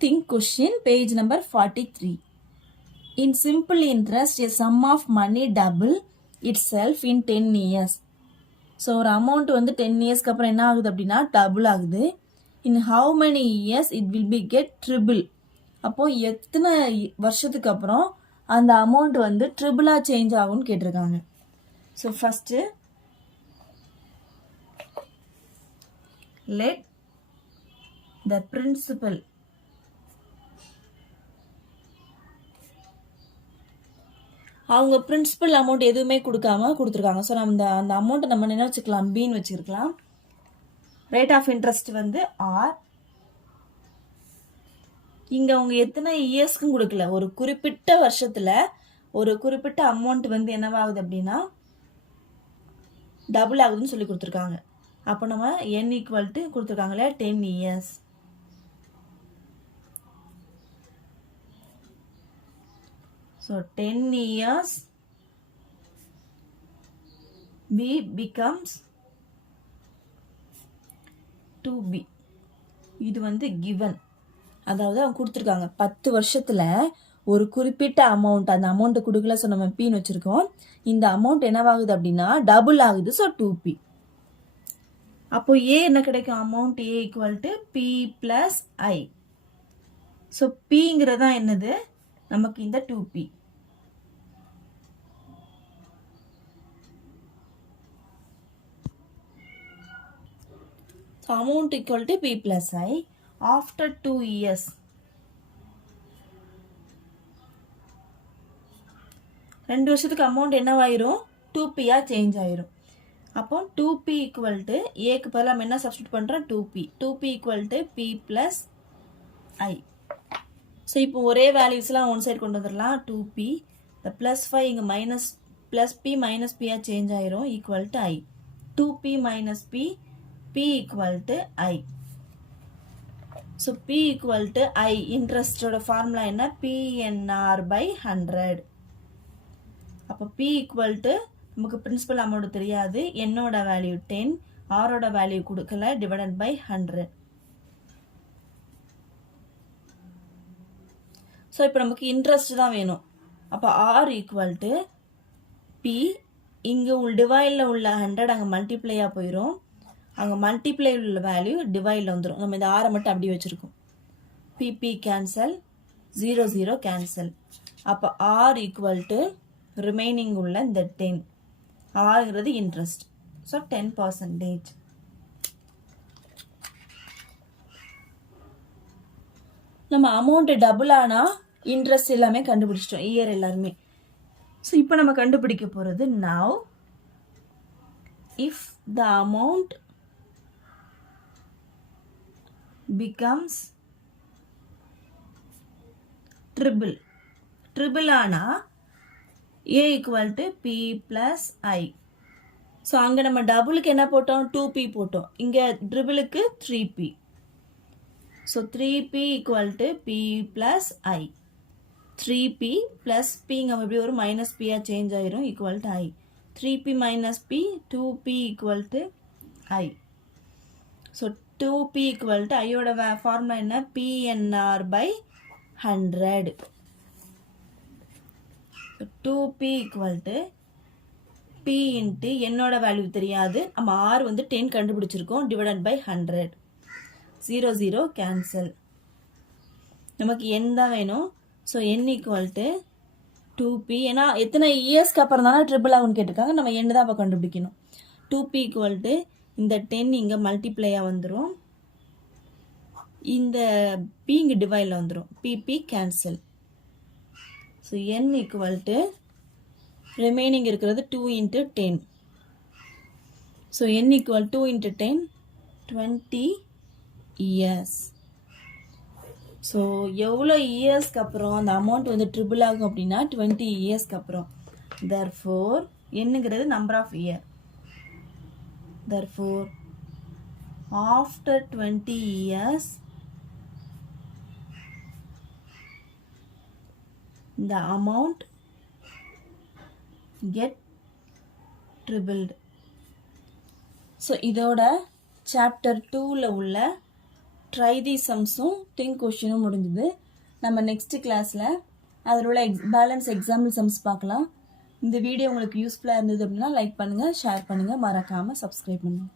Think question, page number 43. In simple interest, a sum of money double itself in 10 years. So ஒரு amount வந்து 10 இயர்ஸ்க்கு அப்புறம் என்ன ஆகுது அப்படின்னா டபுள் ஆகுது. In how many years it will be get triple. அப்போது எத்தனை வருஷத்துக்கு அப்புறம் அந்த அமௌண்ட் வந்து ட்ரிபிளாக சேஞ்ச் ஆகும்னு கேட்டிருக்காங்க. So first let the principal அவங்க பிரின்சிபல் அமௌண்ட் எதுவுமே கொடுக்காம கொடுத்துருக்காங்க. ஸோ நம்ம அந்த அமௌண்ட்டை நம்ம என்ன வச்சுக்கலாம், பின்னு வச்சுருக்கலாம். ரேட் ஆஃப் இன்ட்ரெஸ்ட் வந்து ஆர். இங்கே அவங்க எத்தனை இயர்ஸ்க்கும் கொடுக்கல, ஒரு குறிப்பிட்ட வருஷத்தில் ஒரு குறிப்பிட்ட அமௌண்ட் வந்து என்னவாகுது அப்படின்னா டபுள் ஆகுதுன்னு சொல்லி கொடுத்துருக்காங்க. அப்போ நம்ம n ஈக்குவல் டு கொடுத்துருக்காங்களே 10 years. So 10 years b becomes 2b. இது வந்து given. அதாவது அவங்க கொடுத்துருக்காங்க 10 வருஷத்தில் ஒரு குறிப்பிட்ட அமௌண்ட், அந்த அமௌண்ட்டை கொடுக்கல, ஸோ நம்ம பின்னு வச்சுருக்கோம். இந்த அமௌண்ட் என்னவாகுது அப்படின்னா டபுள் ஆகுது, ஸோ 2p. அப்போ ஏ என்ன கிடைக்கும், amount A equal to P plus I. So பிங்கிறது தான் என்னது நமக்கு இந்த 2p. So amount equal to P plus I after 2 years. ரெண்டு வருஷத்துக்கு அமௌண்ட் என்னவாயிரும், 2p சேஞ்ச் ஆயிரும். அப்போ 2p ஈக்குவல் டு ஏக்கு பதிலாக நம்ம என்ன சப்ஸ்டியூட் பண்ணுறோம், 2p equal to P plus I. So இப்போ ஒரே வேல்யூஸ்லாம் ஒன் சைடு கொண்டு வந்துடலாம். 2p இந்த ப்ளஸ் 5 இங்கே மைனஸ் ப்ளஸ் பி மைனஸ் பியாக சேஞ்ச் ஆயிரும், equal to I. 2p minus P equal to I. So p equal to I. இன்ட்ரெஸ்டோட ஃபார்முலா என்ன, PNR/100. அப்போ p ஈக்குவல் டு நமக்கு பிரின்சிபல் அமௌண்ட் தெரியாது, என்னோட வேல்யூ 10, ஆரோட வேல்யூ கொடுக்கல, டிவைடட் பை 100. ஸோ இப்போ நமக்கு இன்ட்ரெஸ்ட் தான் வேணும். அப்போ ஆர் ஈக்குவல் டு பி, இங்கே டிவைடில் உள்ள 100 அங்கே மல்டிப்ளையாக போயிடும், அங்கே மல்டிப்ளை உள்ள வேல்யூ டிவைடில் வந்துடும். நம்ம இந்த ஆரை மட்டும் அப்படி வச்சுருக்கோம். P P cancel, 0 0 cancel. அப்போ ஆர் ஈக்குவல் டு ரிமைனிங் உள்ள இந்த 10, ஆறுங்கிறது இன்ட்ரெஸ்ட். ஸோ 10%. நம்ம அமௌண்ட் டபுள் ஆனால் இன்ட்ரெஸ்ட் எல்லாமே கண்டுபிடிச்சிட்டோம், இயர் எல்லாருமே. ஸோ இப்போ நம்ம கண்டுபிடிக்க போகிறது now if the amount becomes triple ஆனால் a equal to P plus I. So அங்கே நம்ம டபுளுக்கு என்ன போட்டோம், 2p போட்டோம், இங்கே ட்ரிபிளுக்கு 3p. So 3p equal to P plus I. 3p plus பிங்க எப்படி ஒரு மைனஸ் பியாக சேஞ்ச் ஆயிரும், equal to I. 3p minus P 2p equal to I. So 2p equal to ஐயோட ஃபார்முலா என்ன, PNR/100. 2p equal to p into என்னோட value தெரியாது, நம்ம ஆர் வந்து 10 கண்டுபிடிச்சிருக்கோம், டிவைடட் பை 100. 0 0 கேன்சல். நமக்கு n தான் வேணும். So n equal to 2p. ஏன்னா எத்தனை இயர்ஸ்க்கு அப்புறம் தானே ட்ரிபிள் ஆகும்னு கேட்டிருக்காங்க, நம்ம n தான் அப்போ கண்டுபிடிக்கணும். 2p ஈக்குவல் டு இந்த 10 இங்கே மல்டிப்ளையாக வந்துடும், இந்த p இங்கே டிவைடில் வந்துடும், P P cancel. So n equal to remaining இருக்கிறது 2 into 10. So n equal 2 into 10 20 years. So எவ்வளோ இயர்ஸ்க்கு அப்புறம் அந்த அமௌண்ட் வந்து ட்ரிபிள் ஆகும் அப்படின்னா 20 இயர்ஸ்க்கு அப்புறம். தர்ஃபோர் என்னங்கிறது number of year. Therefore after 20 years the amount get tripled. So இதோட சாப்டர் 2ல் உள்ள ட்ரை தி சம்ஸும் திங்க் கொஷினும் முடிஞ்சுது. நம்ம நெக்ஸ்ட் கிளாஸில் அதில் உள்ள பேலன்ஸ் எக்ஸாம்பிள் சம்ஸ் பார்க்கலாம். இந்த வீடியோ உங்களுக்கு யூஸ்ஃபுல்லாக இருந்தது அப்படின்னா லைக் பண்ணுங்கள், ஷேர் பண்ணுங்கள், மறக்காமல் சப்ஸ்கிரைப் பண்ணுங்கள்.